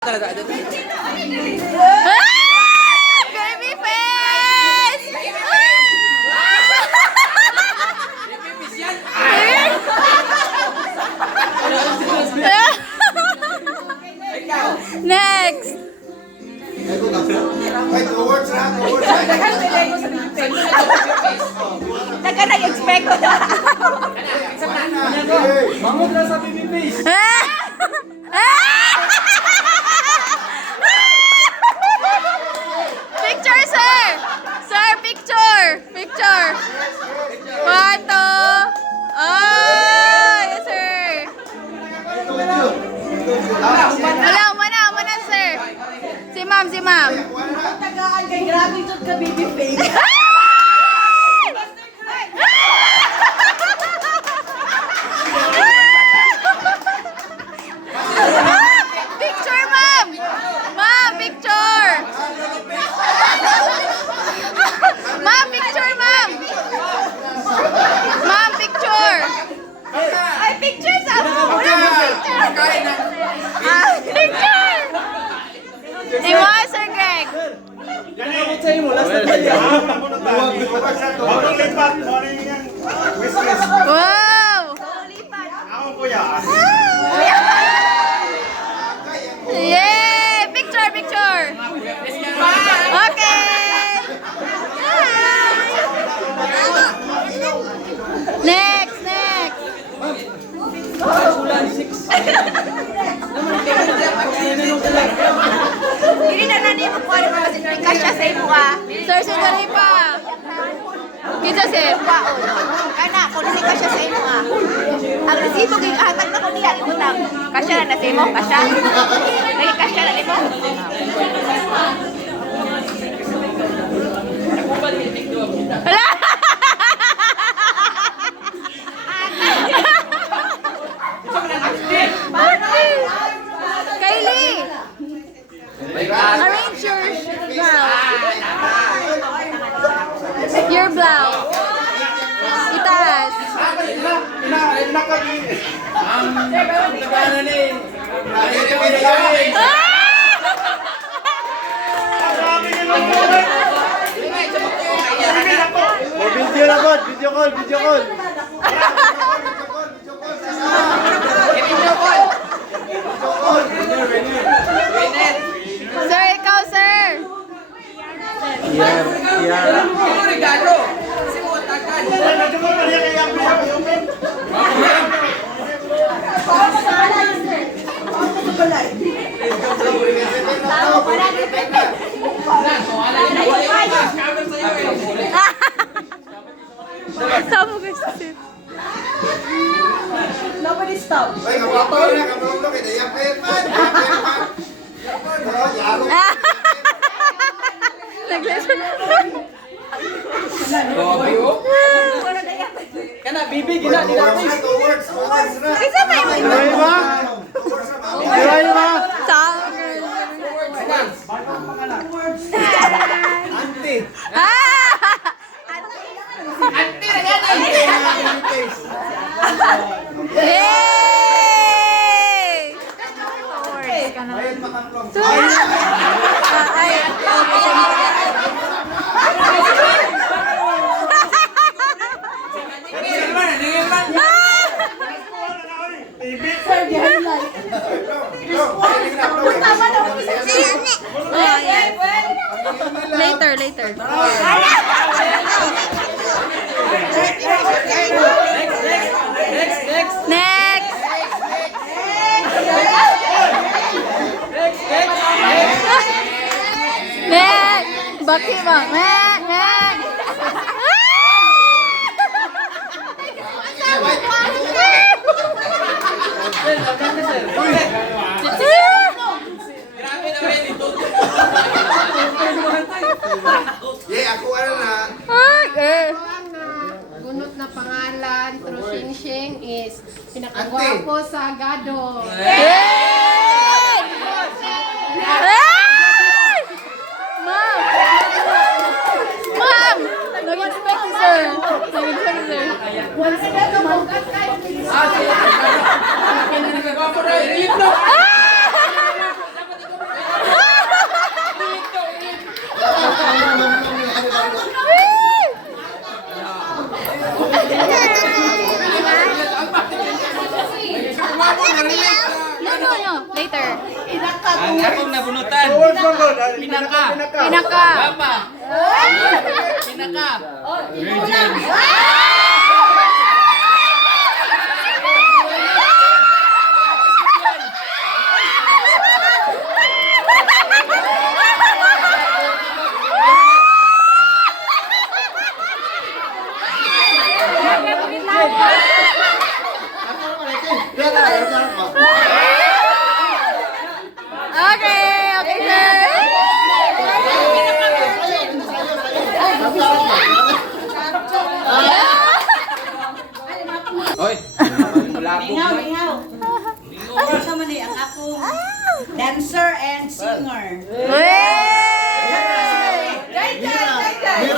Baby face! Next! Taga nag-expect ko na. Mangod na sa baby face. Picture, sir! Sir, picture! Picture! One, two. Oh, yes, sir. Wala, umana, sir. Si ma'am. Tagaan kay grabe jud ka baby face. Picture, ma'am! Ma'am, picture! Ma'am, picture, ma'am! Ma'am, picture! Ay, picture sa ako. Picture! Ni mo, Sir Greg. Ganyan sa imo, last na tayo. Ang lipat, morning yan. Wishes. Wow! Ako kuya. Yay! Picture! Okay! Next! Dili na nani mo ko ano kasi kasya sa imo ah. Sir, sundari pa! Kita, sir. Baon. Kana ko dili kasya sa imo ah. Ang resibo kay hatag na ko niya utang. Kasya na sa imo, kasya. Lagi kasya na nimo. Hala! Kylie! Arrange your blouse. Your blouse. Itaas. Video call. Sir, ikaw, sir. Sama guys, sir. Nobody stop. Kana bibi gina di lapis. Isa pa yung Sama. Auntie. Yay! Later. Next. Baki bang. Gunot na pangalan, Trusing is pinakagwapo sa Gado. Yay! Ma'am! Nag-expect si sir. Ang akong nabunutan. Tuwag mo ko. Pinaka. Pinaka. Gapa. Pinaka. Okay, okay, sir. Hoy. Malabog na. Mingaw. Sa man ang akong dancer and singer. Uy!